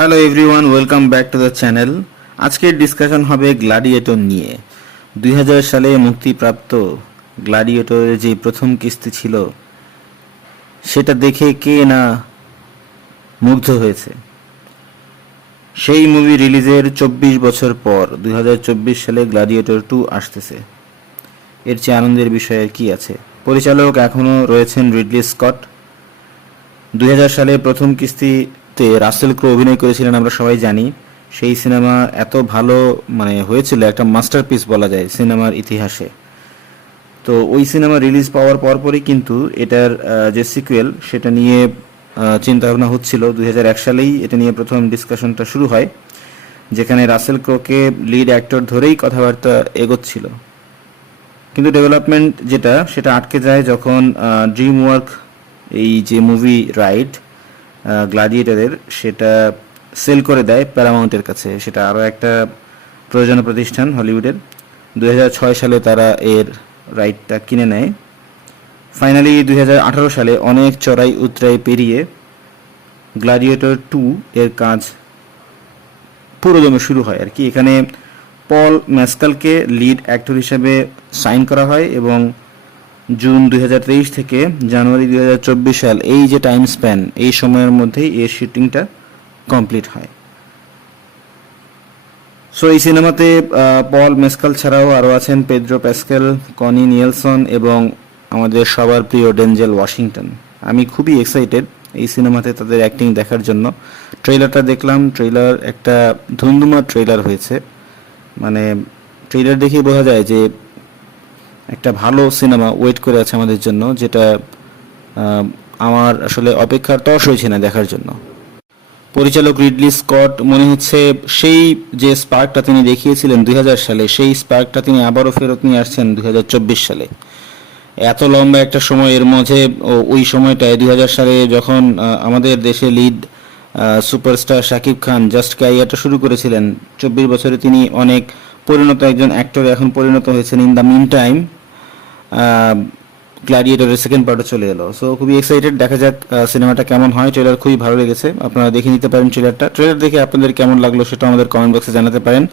Hello everyone, welcome back to the channel. আজকের discussion হবে gladiator নিয়ে। 2000 সালে মুক্তিপ্রাপ্ত গ্ল্যাডিয়েটরের যে প্রথম কিস্তি ছিল সেটা দেখে কে না মুগ্ধ হয়েছে। সেই মুভি রিলিজের 24 বছর পর 2024 সালে গ্ল্যাডিয়েটর 2 আসতেছে। এর চেয়ে আনন্দের বিষয় আর কি আছে। পরিচালক এখনও রয়েছেন রিডলি স্কট। 2000 সালে প্রথম কিস্তিতে রাসেল ক্রো অভিনয় করেছিলেন, আমরা সবাই জানি। সেই সিনেমা এত ভালো হয়েছিল, একটা মাস্টারপিস বলা যায় সিনেমার ইতিহাসে। তো ওই সিনেমা রিলিজ পাওয়ার পরপরই কিন্তু এটার যে সিকুয়েল সেটা নিয়ে চিন্তা ভাবনা হচ্ছিল। 2001 সালেই এটা নিয়ে প্রথম ডিসকাশনটা শুরু হয়, যেখানে রাসেল ক্রোকে লিড অ্যাক্টর ধরেই কথাবার্তা এগোচ্ছিল। কিন্তু ডেভেলপমেন্ট সেটা আটকে যায় যখন ড্রিম ওয়ার্ক এই যে মুভি রাইট গ্ল্যাডিয়েটরের সেটা সেল করে দেয় প্যারামাউন্টের কাছে। সেটা আরও একটা প্রযোজনা প্রতিষ্ঠান হলিউডের। 2006 সালে তারা এর রাইটটা কিনে নেয়। ফাইনালি 2018 সালে অনেক চড়াই উতরাই পেরিয়ে গ্ল্যাডিয়েটর 2 এর কাজ পুরোদমে শুরু হয় আর কি। এখানে পল ম্যাসকালকে লিড অ্যাক্টর হিসেবে সাইন করা হয় এবং জুন 2023 থেকে জানুয়ারি 2024 সাল, এই যে টাইম স্প্যান, এই সময়ের মধ্যেই এর শুটিংটা কমপ্লিট হয়। সো এই সিনেমাতে পল মেসকাল ছাড়াও আরও আছেন পেদ্রো প্যাসকেল, কনি নিয়েলসন এবং আমাদের সবার প্রিয় ডেনজেল ওয়াশিংটন। আমি খুবই এক্সাইটেড এই সিনেমাতে তাদের অ্যাক্টিং দেখার জন্য। ট্রেলারটা দেখলাম, ট্রেলার একটা ধুমধুমার ট্রেলার হয়েছে। ট্রেলার দেখেই বোঝা যায় যে একটা ভালো সিনেমা ওয়েট করে আছে আমাদের জন্য, যেটা আমার আসলে অপেক্ষার তর সইছে না দেখার জন্য। পরিচালক রিডলি স্কট মনে হচ্ছে সেই যে স্পার্কটা তিনি দেখিয়েছিলেন 2000 সালে, সেই স্পার্কটা তিনি আবারও ফেরত নিয়ে আসছেন 2024 সালে। এত লম্বা একটা সময়, এর মাঝে ওই সময়টায় 2000 সালে যখন আমাদের দেশে lead superstar Shakib Khan just ক্যারিয়ারটা শুরু করেছিলেন, 24 বছরে তিনি অনেক পরিণত একজন অ্যাক্টর এখন পরিণত হয়েছেন। ইন দ্য মিন টাইম গ্ল্যাডিয়েটরের সেকেন্ড পার্টও চলে এলো। সো খুবই এক্সাইটেড, দেখা যাক সিনেমাটা কেমন হয়। ট্রেলার খুবই ভালো লেগেছে, আপনারা দেখে নিতে পারেন ট্রেলারটা। ট্রেলার দেখে আপনাদের কেমন লাগলো সেটা আমাদের কমেন্ট বক্সে জানাতে পারেন।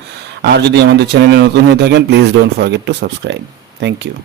আর যদি আমাদের চ্যানেলে নতুন হয়ে থাকেন, please don't forget to subscribe. Thank you.